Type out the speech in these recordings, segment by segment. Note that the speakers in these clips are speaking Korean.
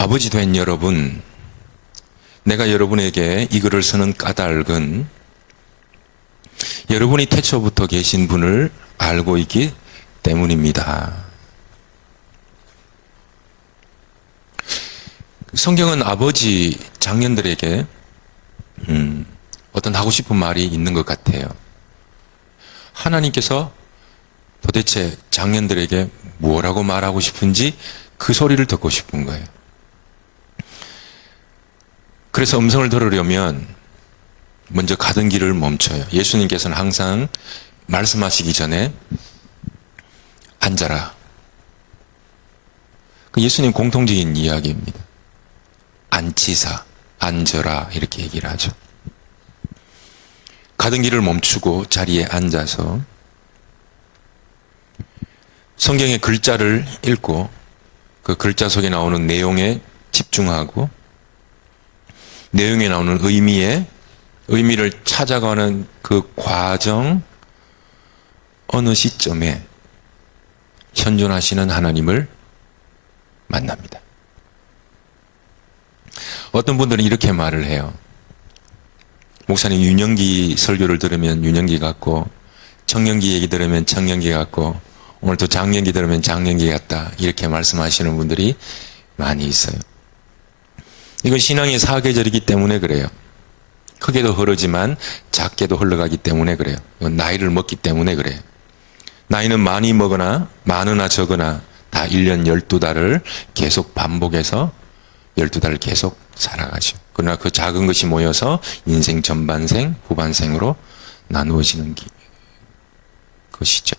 아버지 된 여러분, 내가 여러분에게 이 글을 쓰는 까닭은 여러분이 태초부터 계신 분을 알고 있기 때문입니다. 성경은 아버지 장년들에게 어떤 하고 싶은 말이 있는 것 같아요. 하나님께서 도대체 장년들에게 뭐라고 말하고 싶은지 그 소리를 듣고 싶은 거예요. 그래서 음성을 들으려면 먼저 가던 길을 멈춰요. 예수님께서는 항상 말씀하시기 전에 앉아라. 그 예수님 공통적인 이야기입니다. 앉히사, 앉아라 이렇게 얘기를 하죠. 가던 길을 멈추고 자리에 앉아서 성경의 글자를 읽고 그 글자 속에 나오는 내용에 집중하고 내용에 나오는 의미를 찾아가는 그 과정, 어느 시점에 현존하시는 하나님을 만납니다. 어떤 분들은 이렇게 말을 해요. 목사님 윤영기 설교를 들으면 윤영기 같고, 청년기 얘기 들으면 청년기 같고, 오늘 또 장년기 들으면 장년기 같다, 이렇게 말씀하시는 분들이 많이 있어요. 이건 신앙의 사계절이기 때문에 그래요. 크게도 흐르지만 작게도 흘러가기 때문에 그래요. 나이를 먹기 때문에 그래요. 나이는 많이 먹으나 많으나 적으나 다 1년 12달을 계속 반복해서 12달을 계속 살아가죠. 그러나 그 작은 것이 모여서 인생 전반생, 후반생으로 나누어지는 것이죠.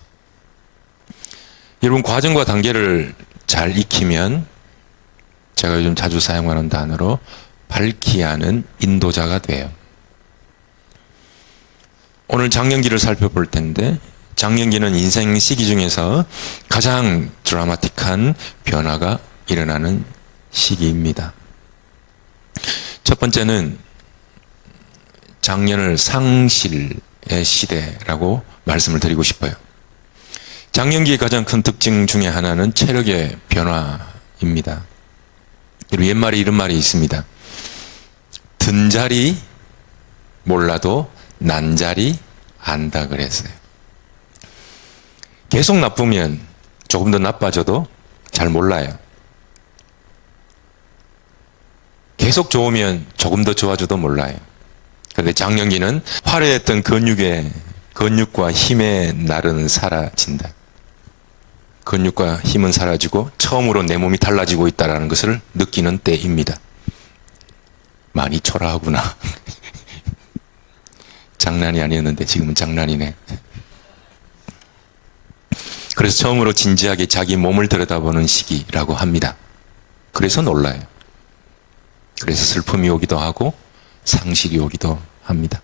여러분, 과정과 단계를 잘 익히면 제가 요즘 자주 사용하는 단어로 밝히하는 인도자가 돼요. 오늘 장년기를 살펴볼 텐데, 장년기는 인생 시기 중에서 가장 드라마틱한 변화가 일어나는 시기입니다. 첫 번째는 장년을 상실의 시대라고 말씀을 드리고 싶어요. 장년기의 가장 큰 특징 중에 하나는 체력의 변화입니다. 옛말에 이런 말이 있습니다. 든 자리 몰라도 난 자리 안다 그랬어요. 계속 나쁘면 조금 더 나빠져도 잘 몰라요. 계속 좋으면 조금 더 좋아져도 몰라요. 그런데 장년기는 화려했던 근육과 힘의 날은 사라진다. 근육과 힘은 사라지고 처음으로 내 몸이 달라지고 있다는 것을 느끼는 때입니다. 많이 초라하구나. 장난이 아니었는데 지금은 장난이네. 그래서 처음으로 진지하게 자기 몸을 들여다보는 시기라고 합니다. 그래서 놀라요. 그래서 슬픔이 오기도 하고 상실이 오기도 합니다.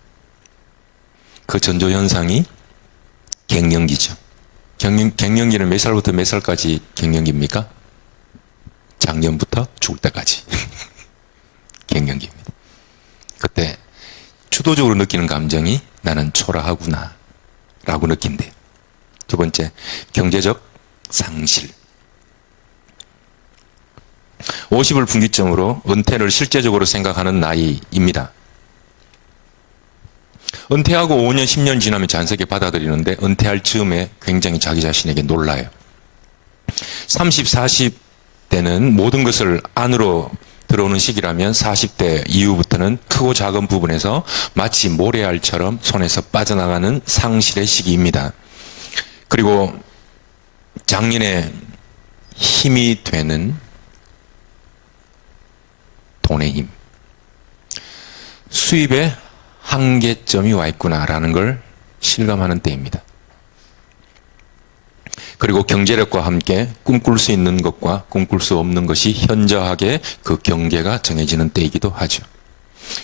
그 전조현상이 갱년기죠. 갱년기는 몇 살부터 몇 살까지 갱년기입니까? 작년부터 죽을 때까지 갱년기입니다. 그때 주도적으로 느끼는 감정이 나는 초라하구나 라고 느낀대요. 두 번째, 경제적 상실. 50을 분기점으로 은퇴를 실제적으로 생각하는 나이입니다. 은퇴하고 5년, 10년 지나면 자연스럽게 받아들이는데 은퇴할 즈음에 굉장히 자기 자신에게 놀라요. 30, 40대는 모든 것을 안으로 들어오는 시기라면 40대 이후부터는 크고 작은 부분에서 마치 모래알처럼 손에서 빠져나가는 상실의 시기입니다. 그리고 장년에 힘이 되는 돈의 힘. 수입의 한계점이 와 있구나라는 걸 실감하는 때입니다. 그리고 경제력과 함께 꿈꿀 수 있는 것과 꿈꿀 수 없는 것이 현저하게 그 경계가 정해지는 때이기도 하죠.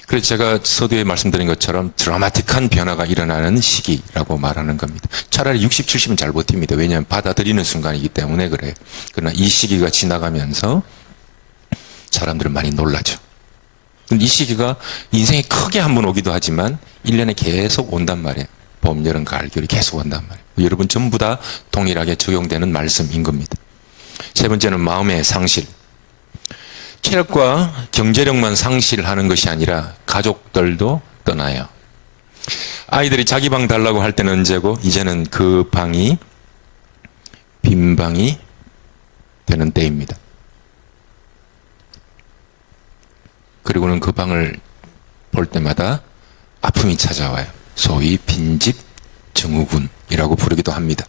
그래서 제가 서두에 말씀드린 것처럼 드라마틱한 변화가 일어나는 시기라고 말하는 겁니다. 차라리 60, 70은 잘 버팁니다. 왜냐하면 받아들이는 순간이기 때문에 그래요. 그러나 이 시기가 지나가면서 사람들은 많이 놀라죠. 이 시기가 인생에 크게 한 번 오기도 하지만 1년에 계속 온단 말이에요. 봄, 여름, 가을, 겨울이 계속 온단 말이에요. 여러분 전부 다 동일하게 적용되는 말씀인 겁니다. 세 번째는 마음의 상실. 체력과 경제력만 상실하는 것이 아니라 가족들도 떠나요. 아이들이 자기 방 달라고 할 때는 언제고, 이제는 그 방이 빈 방이 되는 때입니다. 그리고는 그 방을 볼 때마다 아픔이 찾아와요. 소위 빈집 증후군이라고 부르기도 합니다.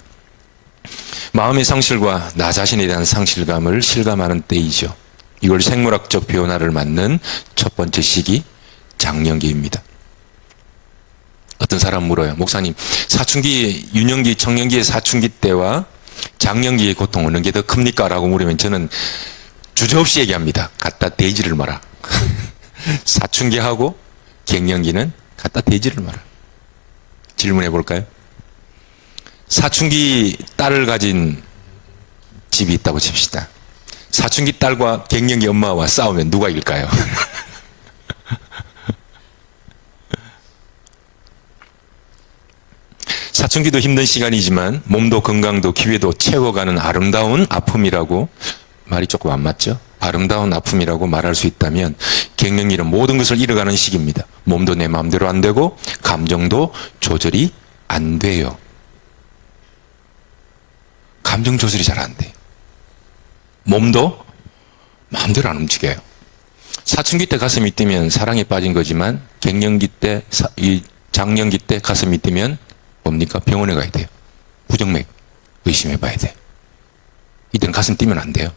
마음의 상실과 나 자신에 대한 상실감을 실감하는 때이죠. 이걸 생물학적 변화를 맞는 첫 번째 시기, 장년기입니다. 어떤 사람 물어요. 목사님, 사춘기, 유년기, 청년기의 사춘기 때와 장년기의 고통 어느 게 더 큽니까? 라고 물으면 저는 주저없이 얘기합니다. 갖다 대지를 마라. 사춘기하고 갱년기는 갖다 대지를 마라. 질문해 볼까요? 사춘기 딸을 가진 집이 있다고 칩시다. 사춘기 딸과 갱년기 엄마와 싸우면 누가 이길까요? 사춘기도 힘든 시간이지만 몸도 건강도 기회도 채워가는 아름다운 아픔이라고, 말이 조금 안 맞죠? 아름다운 아픔이라고 말할 수 있다면 갱년기는 모든 것을 잃어가는 시기입니다. 몸도 내 마음대로 안 되고 감정도 조절이 안 돼요. 감정 조절이 잘 안 돼요. 몸도 마음대로 안 움직여요. 사춘기 때 가슴이 뛰면 사랑에 빠진 거지만 갱년기 때, 장년기 때 가슴이 뛰면 뭡니까? 병원에 가야 돼요. 부정맥 의심해 봐야 돼요. 이때는 가슴 뛰면 안 돼요.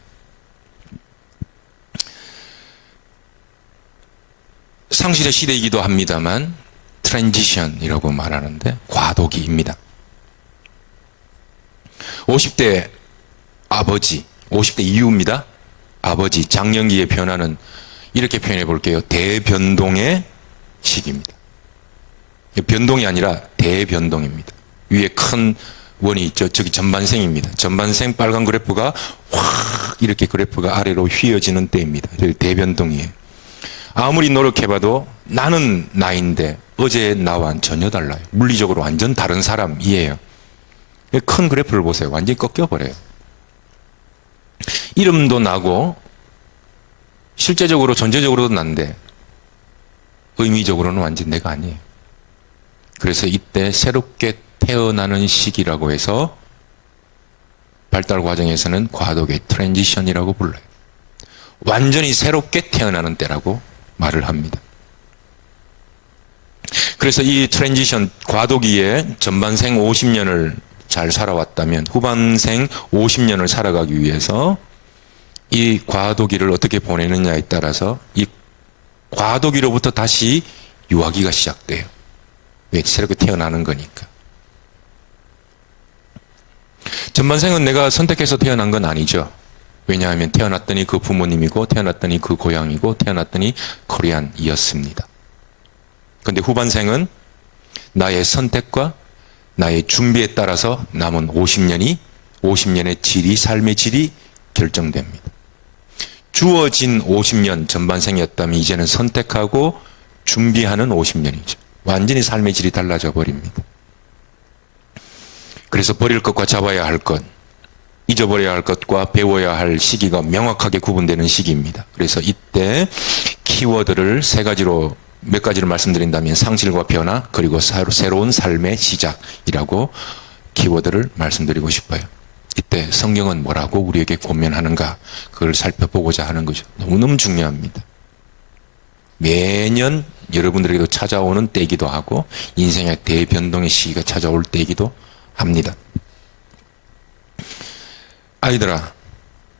상실의 시대이기도 합니다만 트랜지션이라고 말하는데 과도기입니다. 50대 아버지, 50대 이후입니다. 아버지, 장년기의 변화는 이렇게 표현해 볼게요. 대변동의 시기입니다. 변동이 아니라 대변동입니다. 위에 큰 원이 있죠. 저기 전반생입니다. 전반생 빨간 그래프가 확 이렇게 그래프가 아래로 휘어지는 때입니다. 대변동이에요. 아무리 노력해봐도 나는 나인데 어제 나와는 전혀 달라요. 물리적으로 완전 다른 사람이에요. 큰 그래프를 보세요. 완전히 꺾여버려요. 이름도 나고 실제적으로 전체적으로도 난데 의미적으로는 완전 내가 아니에요. 그래서 이때 새롭게 태어나는 시기라고 해서 발달 과정에서는 과도기 트랜지션이라고 불러요. 완전히 새롭게 태어나는 때라고 말을 합니다. 그래서 이 트랜지션 과도기에 전반생 50년을 잘 살아왔다면 후반생 50년을 살아가기 위해서 이 과도기를 어떻게 보내느냐에 따라서 이 과도기로부터 다시 유아기가 시작돼요. 왜? 새롭게 태어나는 거니까. 전반생은 내가 선택해서 태어난 건 아니죠. 왜냐하면 태어났더니 그 부모님이고 태어났더니 그 고향이고 태어났더니 코리안이었습니다. 그런데 후반생은 나의 선택과 나의 준비에 따라서 남은 50년의 질이, 삶의 질이 결정됩니다. 주어진 50년 전반생이었다면 이제는 선택하고 준비하는 50년이죠. 완전히 삶의 질이 달라져 버립니다. 그래서 버릴 것과 잡아야 할 것, 잊어버려야 할 것과 배워야 할 시기가 명확하게 구분되는 시기입니다. 그래서 이때 키워드를 세 가지로, 몇 가지를 말씀드린다면 상실과 변화, 그리고 새로운 삶의 시작이라고 키워드를 말씀드리고 싶어요. 이때 성경은 뭐라고 우리에게 권면하는가, 그걸 살펴보고자 하는 거죠. 너무너무 중요합니다. 매년 여러분들에게도 찾아오는 때이기도 하고 인생의 대변동의 시기가 찾아올 때이기도 합니다. 아이들아,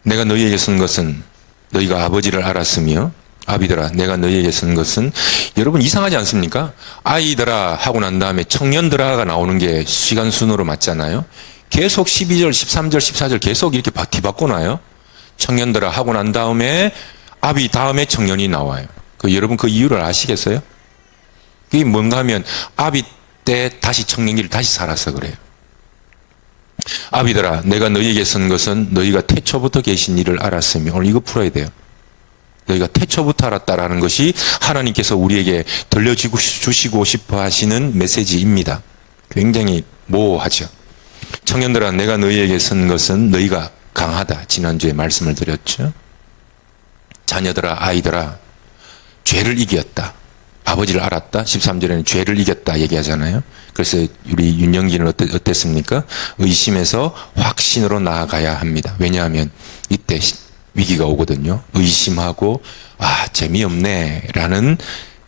내가 너희에게 쓴 것은 너희가 아버지를 알았으며, 아비들아, 내가 너희에게 쓴 것은, 여러분 이상하지 않습니까? 아이들아 하고 난 다음에 청년들아가 나오는 게 시간 순으로 맞잖아요. 계속 12절, 13절, 14절 계속 이렇게 뒤바꿔놔요. 청년들아 하고 난 다음에 아비 다음에 청년이 나와요. 여러분 그 이유를 아시겠어요? 그게 뭔가 하면 아비 때 다시 청년기를 다시 살아서 그래요. 아비들아, 내가 너희에게 쓴 것은 너희가 태초부터 계신 일을 알았으며, 오늘 이거 풀어야 돼요. 너희가 태초부터 알았다라는 것이 하나님께서 우리에게 들려주시고 싶어 하시는 메시지입니다. 굉장히 모호하죠. 청년들아, 내가 너희에게 쓴 것은 너희가 강하다. 지난주에 말씀을 드렸죠. 자녀들아, 아이들아, 죄를 이겼다. 아버지를 알았다. 13절에는 죄를 이겼다 얘기하잖아요. 그래서 우리 윤영기는 어땠습니까? 의심에서 확신으로 나아가야 합니다. 왜냐하면 이때 위기가 오거든요. 의심하고 재미없네 라는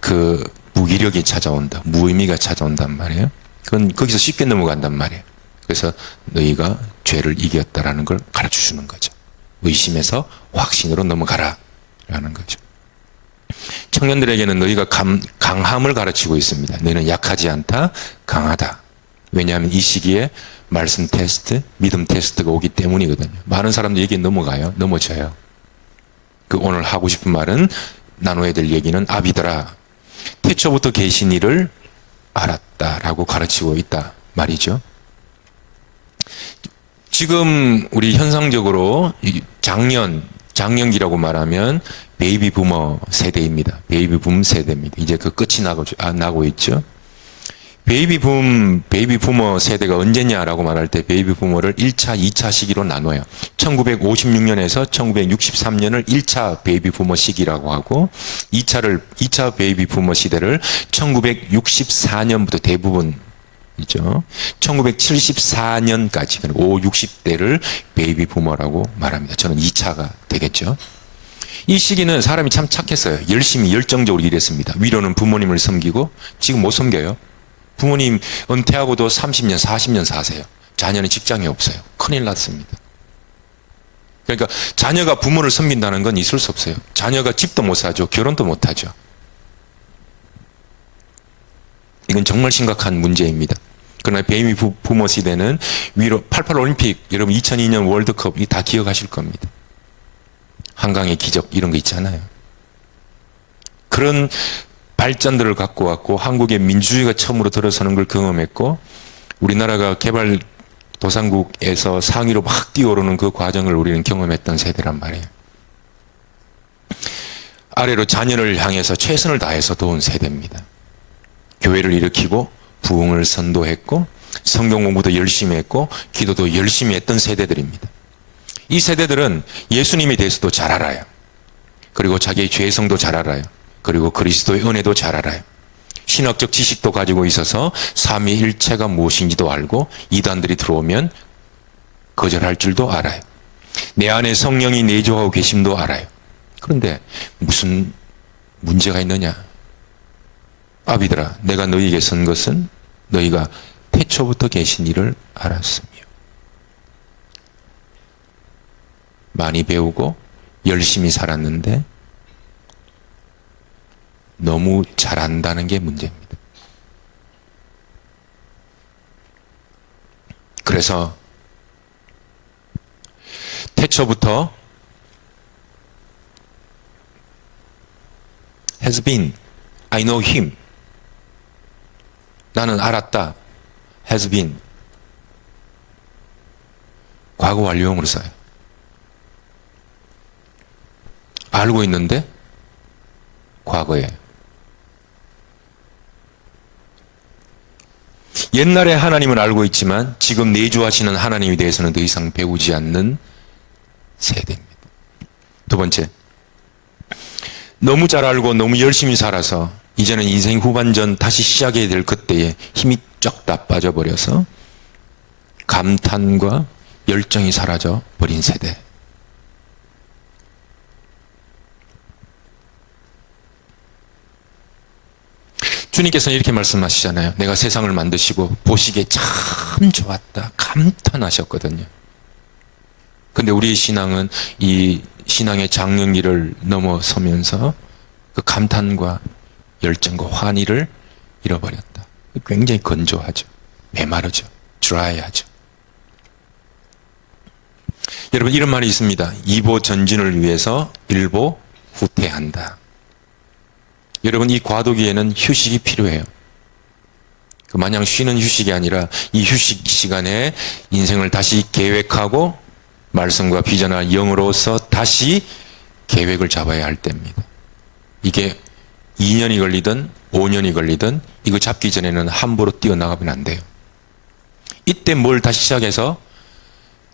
그 무기력이 찾아온다. 무의미가 찾아온단 말이에요. 그건 거기서 쉽게 넘어간단 말이에요. 그래서 너희가 죄를 이겼다라는 걸 가르쳐 주는 거죠. 의심에서 확신으로 넘어가라 라는 거죠. 청년들에게는 너희가 강함을 가르치고 있습니다. 너희는 약하지 않다, 강하다. 왜냐하면 이 시기에 말씀 테스트, 믿음 테스트가 오기 때문이거든요. 많은 사람들이 여기에 넘어져요. 그 오늘 하고 싶은 말은 나눠야 될 얘기는 아비들아, 태초부터 계신 이를 알았다라고 가르치고 있다 말이죠. 지금 우리 현상적으로 장년기라고 말하면 베이비 부머 세대입니다. 베이비 붐 세대입니다. 이제 그 끝이 나고 있죠. 베이비 부머 세대가 언제냐라고 말할 때 베이비 부머를 1차, 2차 시기로 나눠요. 1956년에서 1963년을 1차 베이비 부머 시기라고 하고 2차 베이비 부머 시대를 1964년부터 대부분 이죠. 1974년까지 5, 60대를 베이비 부머라고 말합니다. 저는 2차가 되겠죠. 이 시기는 사람이 참 착했어요. 열심히 열정적으로 일했습니다. 위로는 부모님을 섬기고 지금 못 섬겨요. 부모님 은퇴하고도 30년, 40년 사세요. 자녀는 직장이 없어요. 큰일 났습니다. 그러니까 자녀가 부모를 섬긴다는 건 있을 수 없어요. 자녀가 집도 못 사죠. 결혼도 못 하죠. 이건 정말 심각한 문제입니다. 그러나 베이비 부머 시대는 위로 88 올림픽, 여러분 2002년 월드컵 이 다 기억하실 겁니다. 한강의 기적 이런 거 있잖아요. 그런 발전들을 갖고 왔고 한국의 민주주의가 처음으로 들어서는 걸 경험했고 우리나라가 개발도상국에서 상위로 막 뛰어오르는 그 과정을 우리는 경험했던 세대란 말이에요. 아래로 자녀를 향해서 최선을 다해서 도운 세대입니다. 교회를 일으키고 부흥을 선도했고 성경 공부도 열심히 했고 기도도 열심히 했던 세대들입니다. 이 세대들은 예수님에 대해서도 잘 알아요. 그리고 자기의 죄성도 잘 알아요. 그리고 그리스도의 은혜도 잘 알아요. 신학적 지식도 가지고 있어서 삼위일체가 무엇인지도 알고 이단들이 들어오면 거절할 줄도 알아요. 내 안에 성령이 내주하고 계심도 알아요. 그런데 무슨 문제가 있느냐? 아비들아, 내가 너희에게 선 것은 너희가 태초부터 계신 이를 알았으며 많이 배우고 열심히 살았는데 너무 잘한다는 게 문제입니다. 그래서 태초부터 has been, I know him. 나는 알았다. has been. 과거 완료형으로 써요. 알고 있는데 과거에 옛날에 하나님은 알고 있지만 지금 내주하시는 하나님에 대해서는 더 이상 배우지 않는 세대입니다. 두 번째, 너무 잘 알고 너무 열심히 살아서 이제는 인생 후반전 다시 시작해야 될 그때에 힘이 쫙 다 빠져버려서 감탄과 열정이 사라져 버린 세대. 주님께서는 이렇게 말씀하시잖아요. 내가 세상을 만드시고 보시기에 참 좋았다. 감탄하셨거든요. 근데 우리의 신앙은 이 신앙의 장년기를 넘어서면서 그 감탄과 열정과 환희를 잃어버렸다. 굉장히 건조하죠. 메마르죠. 드라이하죠. 여러분 이런 말이 있습니다. 이보 전진을 위해서 일보 후퇴한다. 여러분 이 과도기에는 휴식이 필요해요. 마냥 쉬는 휴식이 아니라 이 휴식 시간에 인생을 다시 계획하고 말씀과 비전과 영으로서 다시 계획을 잡아야 할 때입니다. 이게 2년이 걸리든 5년이 걸리든 이거 잡기 전에는 함부로 뛰어나가면 안 돼요. 이때 뭘 다시 시작해서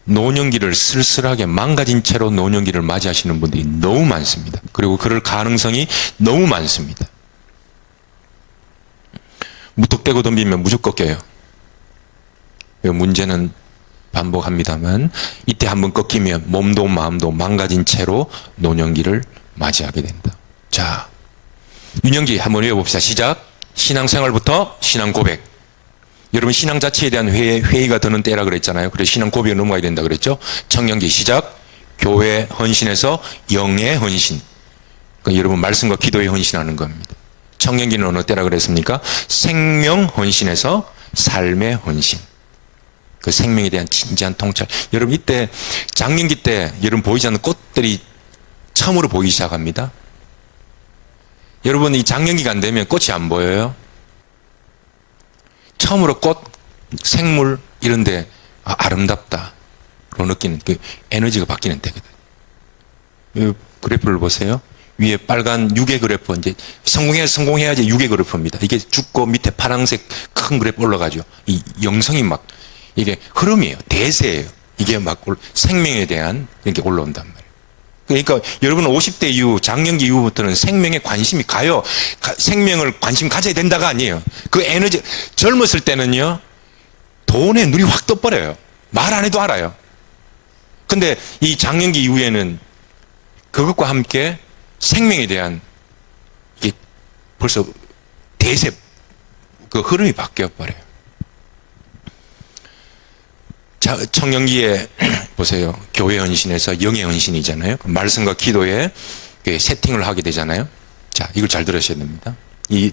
노년기를 쓸쓸하게 망가진 채로 노년기를 맞이하시는 분들이 너무 많습니다. 그리고 그럴 가능성이 너무 많습니다. 무턱대고 덤비면 무조건 껴요. 문제는 반복합니다만 이때 한번 꺾이면 몸도 마음도 망가진 채로 노년기를 맞이하게 된다. 자, 유년기 한번 외워봅시다. 시작. 신앙생활부터 신앙 고백. 여러분 신앙 자체에 대한 회의가 드는 때라 그랬잖아요. 그래서 신앙 고백에 넘어가야 된다 그랬죠. 청년기 시작. 교회 헌신에서 영의 헌신. 그러니까 여러분 말씀과 기도에 헌신하는 겁니다. 청년기는 어느 때라 그랬습니까? 생명 헌신에서 삶의 헌신. 그 생명에 대한 진지한 통찰. 여러분 이때 장년기 때 여러분 보이지 않는 꽃들이 처음으로 보이기 시작합니다. 여러분 이 장년기가 안 되면 꽃이 안 보여요. 처음으로 꽃, 생물 이런데 아름답다로 느끼는 그 에너지가 바뀌는 때거든요. 이 그래프를 보세요. 위에 빨간 유계 그래프, 이제 성공해야지 유계 그래프입니다. 이게 죽고 밑에 파란색 큰 그래프 올라가죠. 이 영성이 막 이게 흐름이에요. 대세예요. 이게 막 생명에 대한 이렇게 올라온단 말이에요. 그러니까 여러분 50대 이후 장년기 이후부터는 생명에 관심이 가요. 생명을 관심 가져야 된다가 아니에요. 그 에너지 젊었을 때는요. 돈에 눈이 확 떠버려요. 말 안 해도 알아요. 근데 이 장년기 이후에는 그것과 함께 생명에 대한 이게 벌써 대세 그 흐름이 바뀌어 버려요. 자, 청년기에 보세요. 교회 헌신에서 영의 헌신이잖아요. 말씀과 기도에 세팅을 하게 되잖아요. 자, 이걸 잘 들으셔야 됩니다. 이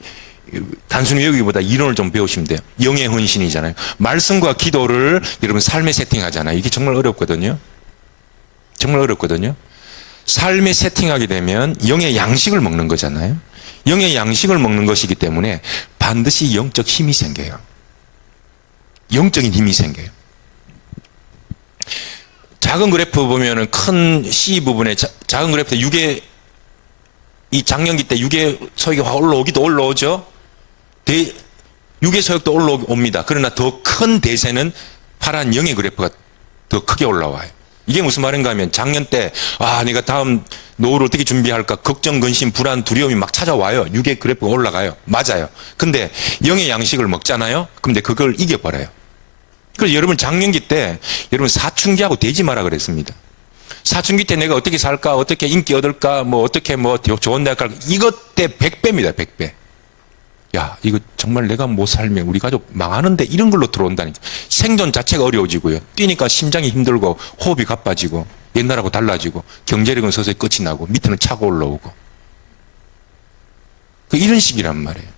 단순히 외우기보다 이론을 좀 배우시면 돼요. 영의 헌신이잖아요. 말씀과 기도를 여러분 삶에 세팅하잖아요. 이게 정말 어렵거든요. 정말 어렵거든요. 삶에 세팅하게 되면 영의 양식을 먹는 거잖아요. 영의 양식을 먹는 것이기 때문에 반드시 영적 힘이 생겨요. 영적인 힘이 생겨요. 작은 그래프 보면은 큰 C 부분에 작은 그래프 6의 이 장년기 때 6의 서역이 확 올라오죠. 6의 서역도 올라옵니다. 그러나 더 큰 대세는 파란 0의 그래프가 더 크게 올라와요. 이게 무슨 말인가 하면 작년 때 내가 다음 노후를 어떻게 준비할까 걱정, 근심, 불안, 두려움이 막 찾아와요. 6의 그래프가 올라가요. 맞아요. 근데 0의 양식을 먹잖아요. 근데 그걸 이겨버려요. 그래서 여러분 작년기 때 여러분 사춘기하고 되지 마라 그랬습니다. 사춘기 때 내가 어떻게 살까, 어떻게 인기 얻을까, 어떻게 좋은 대학 갈까, 이것 때 100배입니다, 100배. 야, 이거 정말 내가 못 살면 우리 가족 망하는데 이런 걸로 들어온다니까. 생존 자체가 어려워지고요. 뛰니까 심장이 힘들고 호흡이 가빠지고 옛날하고 달라지고 경제력은 서서히 끝이 나고 밑에는 차고 올라오고. 이런 시기란 말이에요.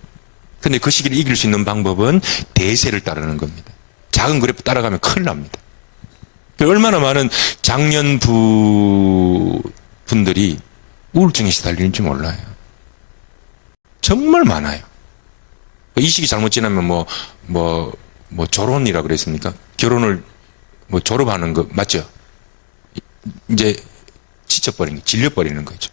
근데 그 시기를 이길 수 있는 방법은 대세를 따르는 겁니다. 작은 그래프 따라가면 큰일 납니다. 얼마나 많은 장년부 분들이 우울증에 시달리는지 몰라요. 정말 많아요. 이 시기 잘못 지나면 졸혼이라 그랬습니까? 결혼을 졸업하는 거 맞죠? 이제 지쳐버리는, 질려버리는 거죠.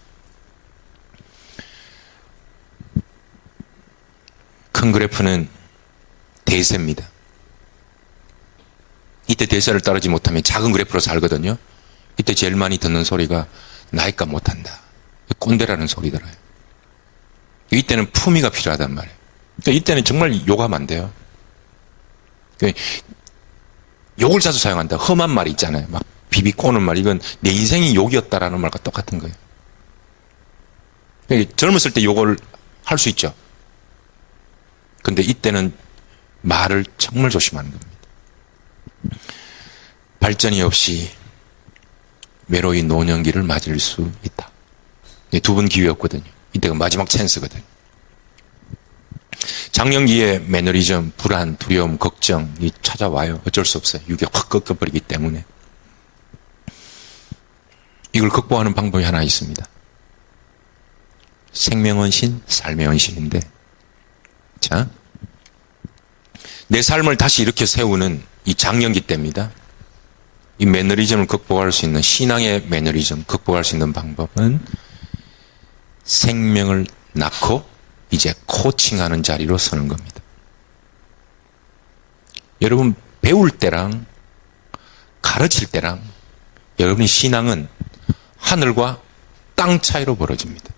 큰 그래프는 대세입니다. 이때 대세를 따르지 못하면 작은 그래프로 살거든요. 이때 제일 많이 듣는 소리가 나이값 못한다. 꼰대라는 소리 들어요. 이때는 품위가 필요하단 말이에요. 그러니까 이때는 정말 욕하면 안 돼요. 욕을 자주 사용한다. 험한 말 있잖아요. 막 비비꼬는 말. 이건 내 인생이 욕이었다라는 말과 똑같은 거예요. 그러니까 젊었을 때 욕을 할 수 있죠. 근데 이때는 말을 정말 조심하는 겁니다. 발전이 없이 외로이 노년기를 맞을 수 있다. 두 번 기회였거든요. 이때가 마지막 찬스거든요. 장년기에 매너리즘, 불안, 두려움, 걱정이 찾아와요. 어쩔 수 없어요. 이게 확 꺾여버리기 때문에. 이걸 극복하는 방법이 하나 있습니다. 생명헌신, 삶의 헌신인데, 자, 내 삶을 다시 일으켜 세우는 이 장년기 때입니다. 이 매너리즘을 극복할 수 있는, 신앙의 매너리즘 극복할 수 있는 방법은 생명을 낳고 이제 코칭하는 자리로 서는 겁니다. 여러분 배울 때랑 가르칠 때랑 여러분의 신앙은 하늘과 땅 차이로 벌어집니다.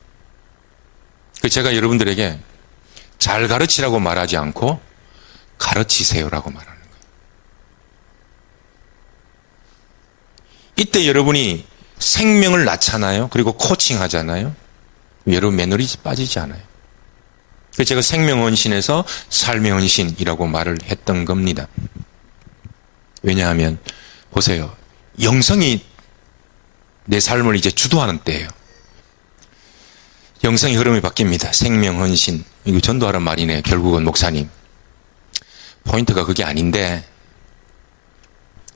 제가 여러분들에게 잘 가르치라고 말하지 않고 가르치세요라고 말하는 거예요. 이때 여러분이 생명을 낳잖아요. 그리고 코칭하잖아요. 여러분 매너리지 빠지지 않아요. 그래서 제가 생명헌신에서 삶의 헌신이라고 말을 했던 겁니다. 왜냐하면 보세요. 영성이 내 삶을 이제 주도하는 때예요. 영성의 흐름이 바뀝니다. 생명헌신. 이거 전도하란 말이네. 결국은 목사님. 포인트가 그게 아닌데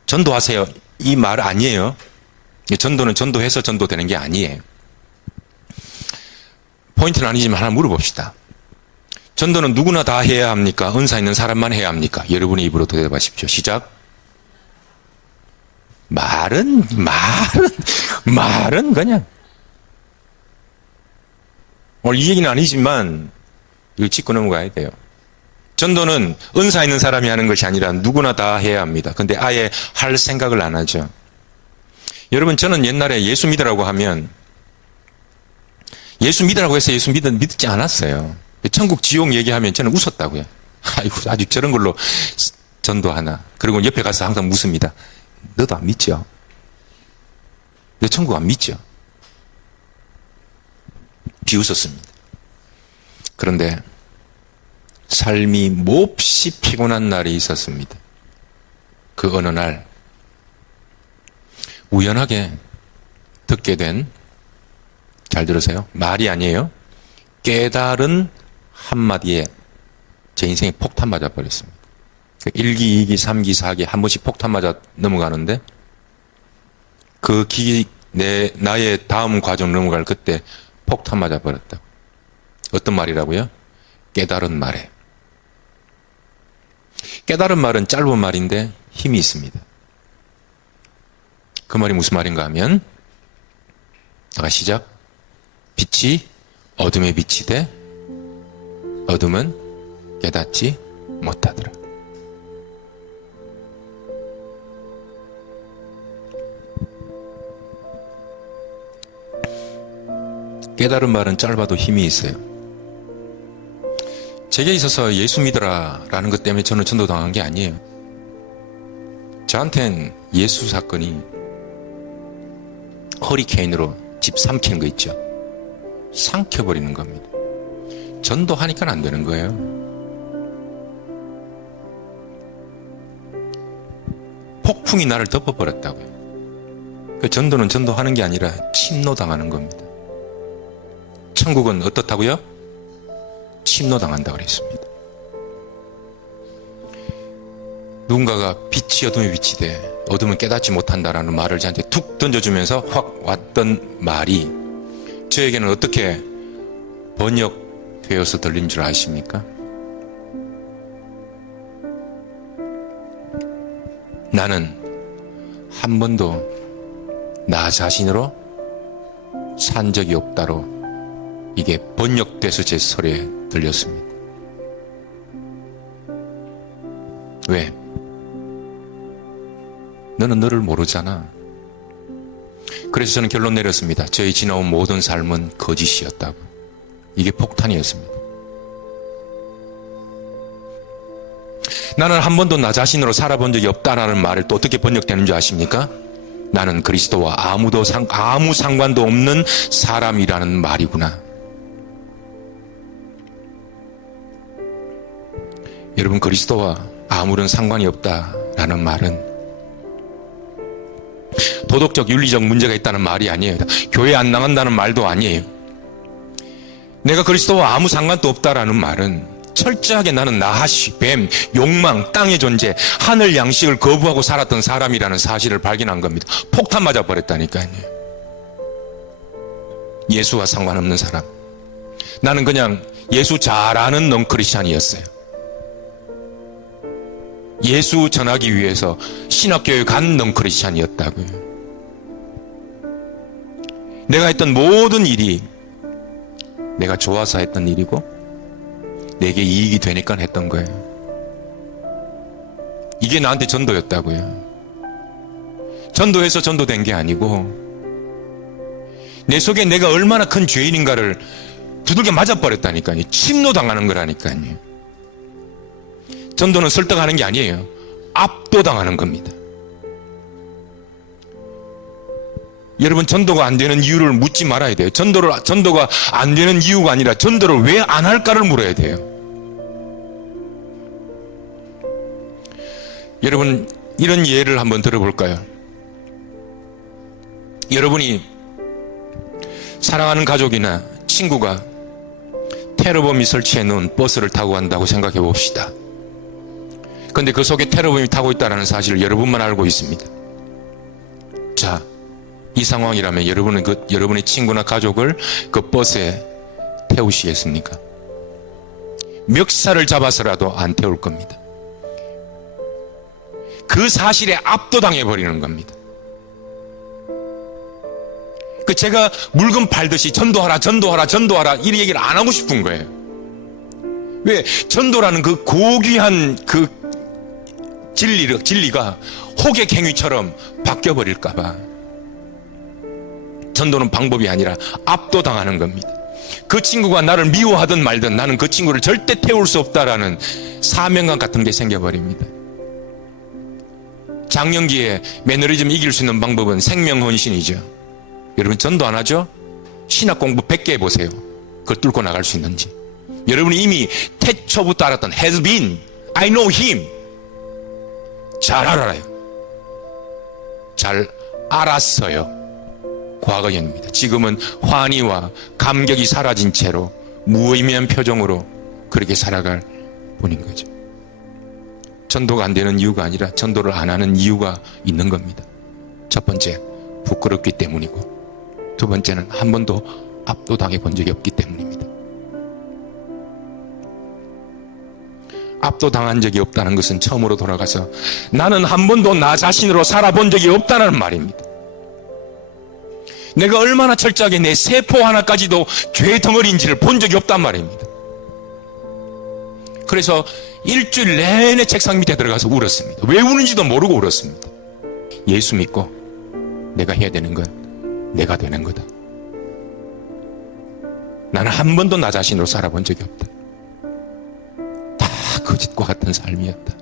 전도하세요. 이 말 아니에요. 전도는 전도해서 전도되는 게 아니에요. 포인트는 아니지만 하나 물어봅시다. 전도는 누구나 다 해야 합니까? 은사 있는 사람만 해야 합니까? 여러분의 입으로 대답하십시오. 시작. 말은 그냥 오늘 이 얘기는 아니지만 이걸 짚고 넘어가야 돼요. 전도는 은사 있는 사람이 하는 것이 아니라 누구나 다 해야 합니다. 근데 아예 할 생각을 안 하죠. 여러분, 저는 옛날에 예수 믿으라고 하면 예수 믿으라고 해서 예수 믿지 않았어요. 천국 지옥 얘기하면 저는 웃었다고요. 아이고, 아직 저런 걸로 전도하나. 그리고 옆에 가서 항상 묻습니다. 너도 안 믿죠? 너 천국 안 믿죠? 비웃었습니다. 그런데 삶이 몹시 피곤한 날이 있었습니다. 그 어느 날 우연하게 듣게 된, 잘 들으세요. 말이 아니에요. 깨달은 한마디에 제 인생에 폭탄 맞아버렸습니다. 1기, 2기, 3기, 4기 한 번씩 폭탄 맞아 넘어가는데 그 나의 다음 과정 넘어갈 그때 폭탄 맞아버렸다고. 어떤 말이라고요? 깨달은 말에. 깨달은 말은 짧은 말인데 힘이 있습니다. 그 말이 무슨 말인가 하면, 다가 시작. 빛이 어둠에 비치되 어둠은 깨닫지 못하더라. 깨달은 말은 짧아도 힘이 있어요. 제게 있어서 예수 믿어라 라는 것 때문에 저는 전도당한 게 아니에요. 저한텐 예수 사건이 허리케인으로 집 삼키는 거 있죠. 삼켜버리는 겁니다. 전도하니까 안 되는 거예요. 폭풍이 나를 덮어버렸다고요. 그 전도는 전도하는 게 아니라 침노당하는 겁니다. 천국은 어떻다고요? 침노당한다고 그랬습니다. 누군가가 빛이 어둠에 비치되 어둠은 깨닫지 못한다라는 말을 저한테 툭 던져주면서 확 왔던 말이 저에게는 어떻게 번역되어서 들린 줄 아십니까? 나는 한 번도 나 자신으로 산 적이 없다로 이게 번역돼서 제 소리에 들렸습니다. 왜? 너는 너를 모르잖아. 그래서 저는 결론 내렸습니다. 저희 지나온 모든 삶은 거짓이었다고. 이게 폭탄이었습니다. 나는 한 번도 나 자신으로 살아본 적이 없다라는 말을 또 어떻게 번역되는 줄 아십니까? 나는 그리스도와 아무 상관도 없는 사람이라는 말이구나. 여러분, 그리스도와 아무런 상관이 없다라는 말은 도덕적 윤리적 문제가 있다는 말이 아니에요. 교회 안 나간다는 말도 아니에요. 내가 그리스도와 아무 상관도 없다라는 말은 철저하게 나는 나하시, 뱀, 욕망, 땅의 존재, 하늘 양식을 거부하고 살았던 사람이라는 사실을 발견한 겁니다. 폭탄 맞아 버렸다니까요. 예수와 상관없는 사람. 나는 그냥 예수 잘 아는 넌크리스찬이었어요. 예수 전하기 위해서 신학교에 간 넌크리스찬이었다고요. 내가 했던 모든 일이 내가 좋아서 했던 일이고 내게 이익이 되니까 했던 거예요. 이게 나한테 전도였다고요. 전도해서 전도된 게 아니고 내 속에 내가 얼마나 큰 죄인인가를 두들겨 맞아버렸다니까요. 침노당하는 거라니까요. 전도는 설득하는 게 아니에요. 압도당하는 겁니다. 여러분, 전도가 안 되는 이유를 묻지 말아야 돼요. 전도가 안 되는 이유가 아니라 전도를 왜 안 할까를 물어야 돼요. 여러분, 이런 예를 한번 들어볼까요? 여러분이 사랑하는 가족이나 친구가 테러범이 설치해 놓은 버스를 타고 간다고 생각해 봅시다. 그런데 그 속에 테러범이 타고 있다는 사실을 여러분만 알고 있습니다. 자, 이 상황이라면 여러분은 여러분의 친구나 가족을 그 버스에 태우시겠습니까? 멱살을 잡아서라도 안 태울 겁니다. 그 사실에 압도당해 버리는 겁니다. 제가 물건 팔듯이 전도하라 이 얘기를 안 하고 싶은 거예요. 왜? 전도라는 그 고귀한 그 진리가 호객 행위처럼 바뀌어 버릴까봐. 전도는 방법이 아니라 압도당하는 겁니다. 그 친구가 나를 미워하든 말든 나는 그 친구를 절대 태울 수 없다라는 사명감 같은 게 생겨버립니다. 장년기에 매너리즘 이길 수 있는 방법은 생명헌신이죠. 여러분, 전도 안 하죠? 신학 공부 100개 해보세요. 그걸 뚫고 나갈 수 있는지. 여러분이 이미 태초부터 알았던 has been, I know him. 잘 알아요. 잘 알았어요. 과거형입니다. 지금은 환희와 감격이 사라진 채로 무의미한 표정으로 그렇게 살아갈 뿐인 거죠. 전도가 안 되는 이유가 아니라 전도를 안 하는 이유가 있는 겁니다. 첫 번째, 부끄럽기 때문이고, 두 번째는 한 번도 압도당해 본 적이 없기 때문입니다. 압도당한 적이 없다는 것은 처음으로 돌아가서 나는 한 번도 나 자신으로 살아본 적이 없다는 말입니다. 내가 얼마나 철저하게 내 세포 하나까지도 죄 덩어리인지를 본 적이 없단 말입니다. 그래서 일주일 내내 책상 밑에 들어가서 울었습니다. 왜 우는지도 모르고 울었습니다. 예수 믿고 내가 해야 되는 건 내가 되는 거다. 나는 한 번도 나 자신으로 살아본 적이 없다. 다 거짓과 같은 삶이었다.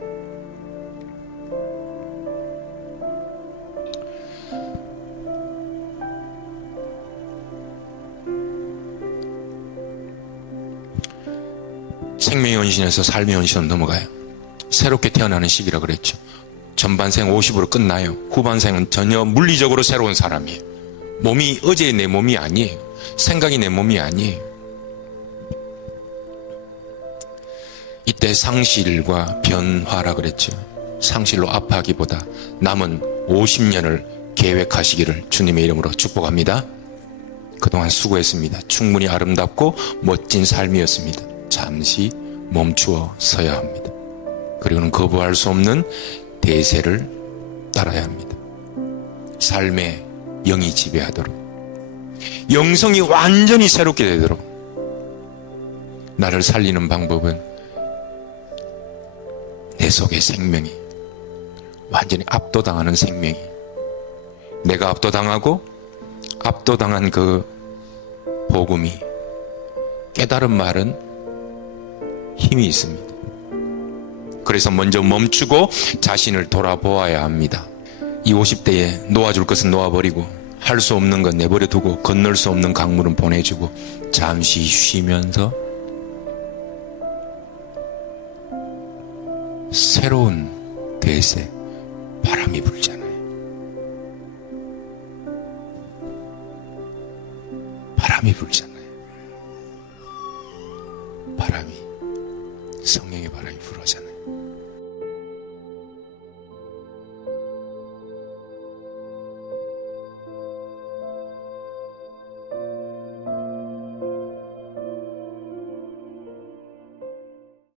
생명의 헌신에서 삶의 헌신은 넘어가요. 새롭게 태어나는 시기라 그랬죠. 전반생 50으로 끝나요. 후반생은 전혀 물리적으로 새로운 사람이에요. 몸이 어제의 내 몸이 아니에요. 생각이 내 몸이 아니에요. 이때 상실과 변화라 그랬죠. 상실로 아파하기보다 남은 50년을 계획하시기를 주님의 이름으로 축복합니다. 그동안 수고했습니다. 충분히 아름답고 멋진 삶이었습니다. 잠시 멈추어 서야 합니다. 그리고는 거부할 수 없는 대세를 따라야 합니다. 삶의 영이 지배하도록, 영성이 완전히 새롭게 되도록. 나를 살리는 방법은 내 속의 생명이 완전히 압도당하는 생명이, 내가 압도당하고 압도당한 그 복음이, 깨달은 말은 힘이 있습니다. 그래서 먼저 멈추고 자신을 돌아보아야 합니다. 이 50대에 놓아줄 것은 놓아버리고 할 수 없는 건 내버려두고 건널 수 없는 강물은 보내주고 잠시 쉬면서 새로운 대세, 바람이 불잖아요. 바람이 불잖아요. 바람이, 성령의 바람이 불어잖아요.